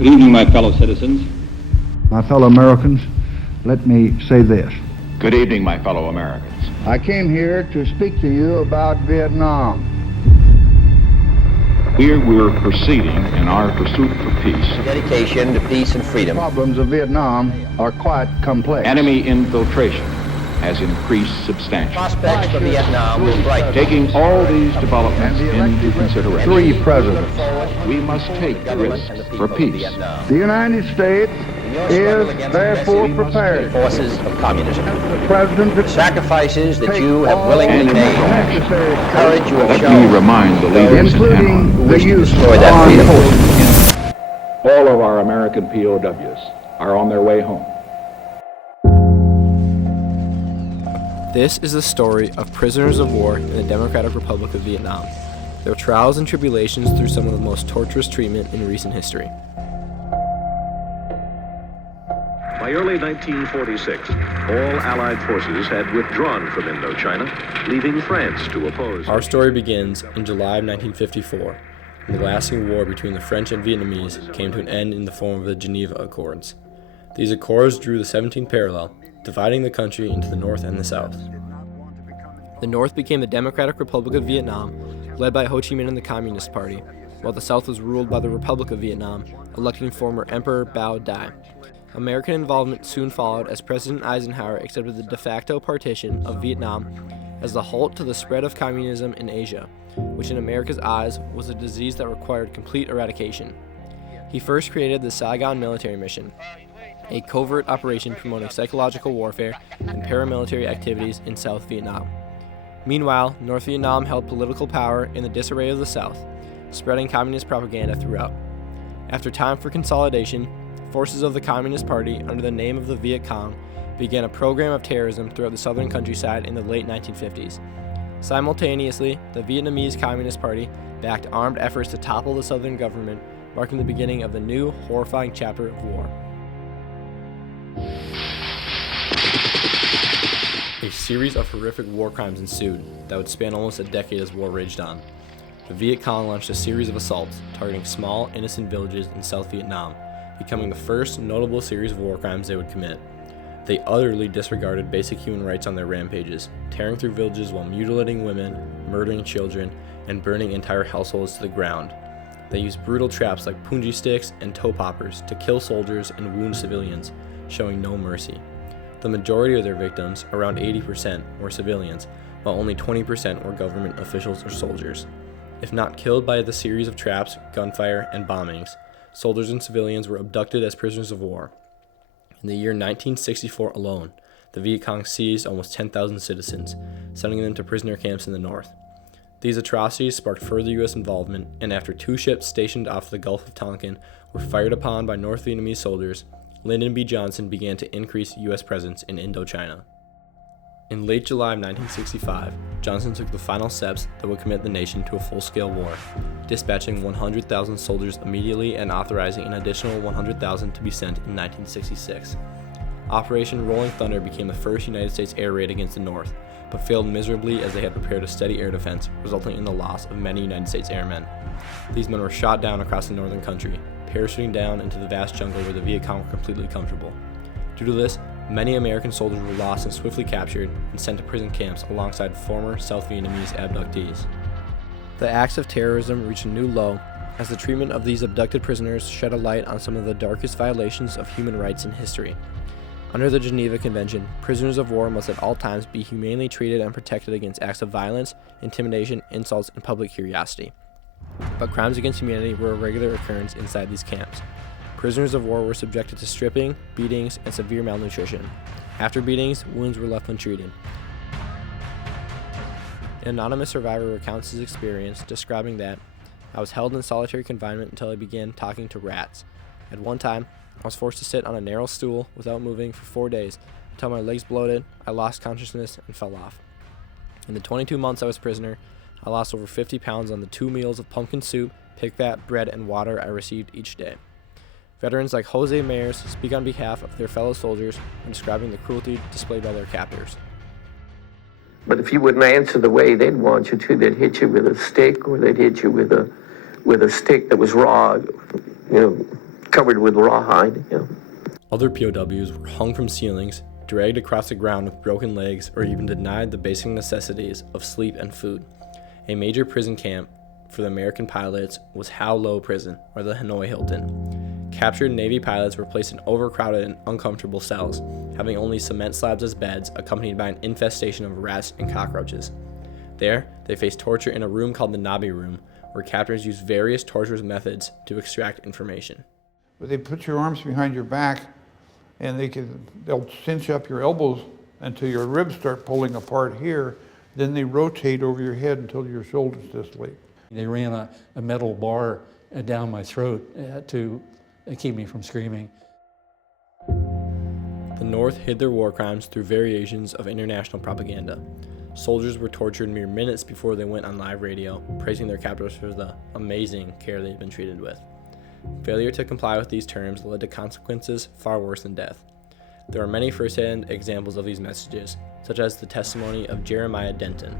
Good evening, my fellow citizens. My fellow Americans, let me say this. Good evening, my fellow Americans. I came here to speak to you about Vietnam. Here we're proceeding in our pursuit for peace. Dedication to peace and freedom. The problems of Vietnam are quite complex. Enemy infiltration has increased substantially. Prospects for Vietnam were bright. Taking all these developments into consideration, 3 presidents. we must take risks for peace. The United States is therefore prepared. Forces of communism. The President The sacrifices that you have willingly And made, necessary courage you have Let me shown, remind the leaders in including Hanoi the wish to use destroy of that armed freedom. forces. all of our American POWs are on their way home. This is the story of prisoners of war in the Democratic Republic of Vietnam, their trials and tribulations through some of the most torturous treatment in recent history. By early 1946, all Allied forces had withdrawn from Indochina, leaving France to oppose. Our story begins in July of 1954, when the lasting war between the French and Vietnamese came to an end in the form of the Geneva Accords. These accords drew the 17th parallel, dividing the country into the North and the South. The North became the Democratic Republic of Vietnam, led by Ho Chi Minh and the Communist Party, while the South was ruled by the Republic of Vietnam, electing former Emperor Bao Dai. American involvement soon followed as President Eisenhower accepted the de facto partition of Vietnam as the halt to the spread of communism in Asia, which in America's eyes was a disease that required complete eradication. He first created the Saigon Military Mission, a covert operation promoting psychological warfare and paramilitary activities in South Vietnam. Meanwhile, North Vietnam held political power in the disarray of the South, spreading communist propaganda throughout. After time for consolidation, forces of the Communist Party, under the name of the Viet Cong, began a program of terrorism throughout the southern countryside in the late 1950s. Simultaneously, the Vietnamese Communist Party backed armed efforts to topple the southern government, marking the beginning of the new, horrifying chapter of war. A series of horrific war crimes ensued that would span almost a decade as war raged on. The Viet Cong launched a series of assaults targeting small, innocent villages in South Vietnam, becoming the first notable series of war crimes they would commit. They utterly disregarded basic human rights on their rampages, tearing through villages while mutilating women, murdering children, and burning entire households to the ground. They used brutal traps like punji sticks and toe poppers to kill soldiers and wound civilians, showing no mercy. The majority of their victims, around 80%, were civilians, while only 20% were government officials or soldiers. If not killed by the series of traps, gunfire, and bombings, soldiers and civilians were abducted as prisoners of war. In the year 1964 alone, the Viet Cong seized almost 10,000 citizens, sending them to prisoner camps in the north. These atrocities sparked further U.S. involvement, and after 2 ships stationed off the Gulf of Tonkin were fired upon by North Vietnamese soldiers, Lyndon B. Johnson began to increase U.S. presence in Indochina. In late July of 1965, Johnson took the final steps that would commit the nation to a full-scale war, dispatching 100,000 soldiers immediately and authorizing an additional 100,000 to be sent in 1966. Operation Rolling Thunder became the first United States air raid against the North, but failed miserably as they had prepared a steady air defense, resulting in the loss of many United States airmen. These men were shot down across the northern country, parachuting down into the vast jungle where the Viet Cong were completely comfortable. Due to this, many American soldiers were lost and swiftly captured and sent to prison camps alongside former South Vietnamese abductees. The acts of terrorism reached a new low as the treatment of these abducted prisoners shed a light on some of the darkest violations of human rights in history. Under the Geneva Convention, prisoners of war must at all times be humanely treated and protected against acts of violence, intimidation, insults, and public curiosity. But crimes against humanity were a regular occurrence inside these camps. Prisoners of war were subjected to stripping, beatings, and severe malnutrition. After beatings, wounds were left untreated. An anonymous survivor recounts his experience, describing that, "I was held in solitary confinement until I began talking to rats. At one time, I was forced to sit on a narrow stool without moving for 4 days, until my legs bloated, I lost consciousness, and fell off. In the 22 months I was a prisoner, I lost over 50 pounds on the 2 meals of pumpkin soup, pig fat, bread, and water I received each day." Veterans like Jose Mayers speak on behalf of their fellow soldiers when describing the cruelty displayed by their captors. But if you wouldn't answer the way they'd want you to, they'd hit you with a stick, or they'd hit you with a stick that was raw, covered with rawhide. Other POWs were hung from ceilings, dragged across the ground with broken legs, or even denied the basic necessities of sleep and food. A major prison camp for the American pilots was How Lo Prison, or the Hanoi Hilton. Captured Navy pilots were placed in overcrowded and uncomfortable cells, having only cement slabs as beds, accompanied by an infestation of rats and cockroaches. There, they faced torture in a room called the Nabi Room, where captors used various torturous methods to extract information. They put your arms behind your back, and they'll cinch up your elbows until your ribs start pulling apart here. Then they rotate over your head until your shoulders this way. They ran a metal bar down my throat to keep me from screaming. The North hid their war crimes through variations of international propaganda. Soldiers were tortured mere minutes before they went on live radio, praising their captors for the amazing care they'd been treated with. Failure to comply with these terms led to consequences far worse than death. There are many first-hand examples of these messages, such as the testimony of Jeremiah Denton.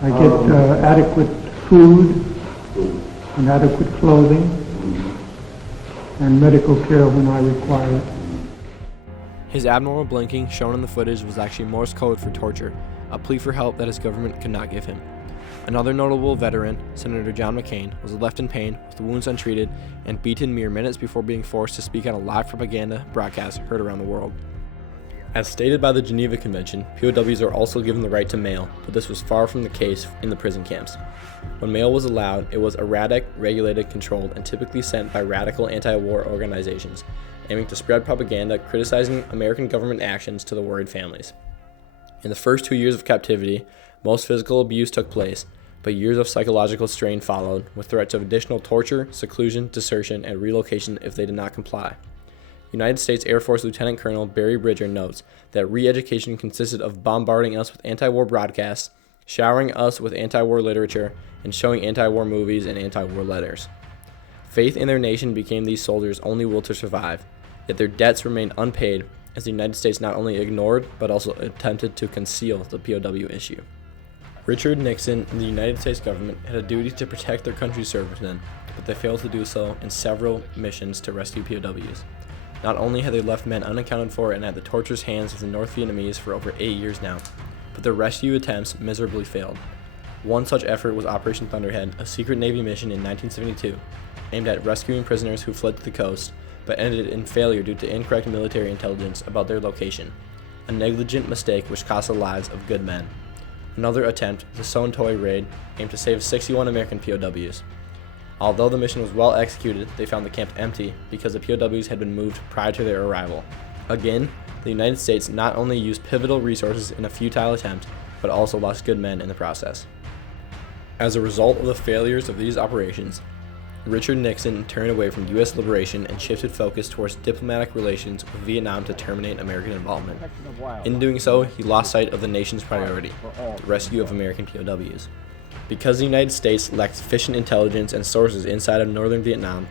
I get adequate food and adequate clothing and medical care when I require it. His abnormal blinking shown in the footage was actually Morse code for torture, a plea for help that his government could not give him. Another notable veteran, Senator John McCain, was left in pain with wounds untreated and beaten mere minutes before being forced to speak on a live propaganda broadcast heard around the world. As stated by the Geneva Convention, POWs are also given the right to mail, but this was far from the case in the prison camps. When mail was allowed, it was erratic, regulated, controlled, and typically sent by radical anti-war organizations, aiming to spread propaganda criticizing American government actions to the worried families. In the first 2 years of captivity, most physical abuse took place, but years of psychological strain followed, with threats of additional torture, seclusion, desertion, and relocation if they did not comply. United States Air Force Lieutenant Colonel Barry Bridger notes that re-education consisted of bombarding us with anti-war broadcasts, showering us with anti-war literature, and showing anti-war movies and anti-war letters. Faith in their nation became these soldiers' only will to survive, yet their debts remained unpaid as the United States not only ignored but also attempted to conceal the POW issue. Richard Nixon and the United States government had a duty to protect their country's servicemen, but they failed to do so in several missions to rescue POWs. Not only had they left men unaccounted for and at the torturous hands of the North Vietnamese for over 8 years now, but their rescue attempts miserably failed. One such effort was Operation Thunderhead, a secret Navy mission in 1972, aimed at rescuing prisoners who fled to the coast, but ended in failure due to incorrect military intelligence about their location, a negligent mistake which cost the lives of good men. Another attempt, the Son Toi raid, aimed to save 61 American POWs. Although the mission was well executed, they found the camp empty because the POWs had been moved prior to their arrival. Again, the United States not only used pivotal resources in a futile attempt, but also lost good men in the process. As a result of the failures of these operations, Richard Nixon turned away from U.S. liberation and shifted focus towards diplomatic relations with Vietnam to terminate American involvement. In doing so, he lost sight of the nation's priority, the rescue of American POWs. Because the United States lacked sufficient intelligence and sources inside of northern Vietnam,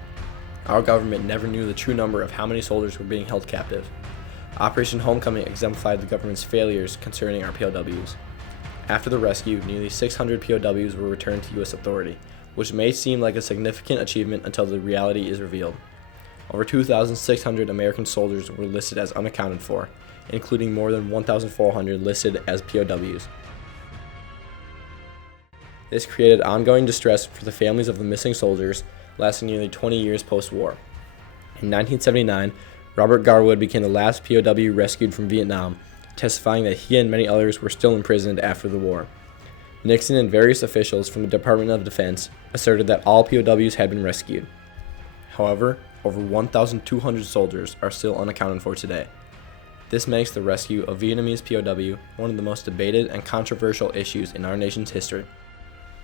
our government never knew the true number of how many soldiers were being held captive. Operation Homecoming exemplified the government's failures concerning our POWs. After the rescue, nearly 600 POWs were returned to U.S. authority, which may seem like a significant achievement until the reality is revealed. Over 2,600 American soldiers were listed as unaccounted for, including more than 1,400 listed as POWs. This created ongoing distress for the families of the missing soldiers, lasting nearly 20 years post-war. In 1979, Robert Garwood became the last POW rescued from Vietnam, testifying that he and many others were still imprisoned after the war. Nixon and various officials from the Department of Defense asserted that all POWs had been rescued. However, over 1,200 soldiers are still unaccounted for today. This makes the rescue of Vietnamese POW one of the most debated and controversial issues in our nation's history.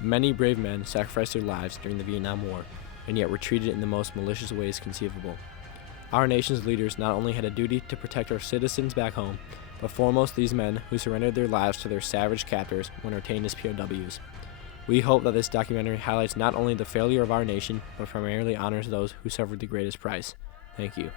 Many brave men sacrificed their lives during the Vietnam War, and yet were treated in the most malicious ways conceivable. Our nation's leaders not only had a duty to protect our citizens back home, but foremost these men who surrendered their lives to their savage captors when retained as POWs. We hope that this documentary highlights not only the failure of our nation, but primarily honors those who suffered the greatest price. Thank you.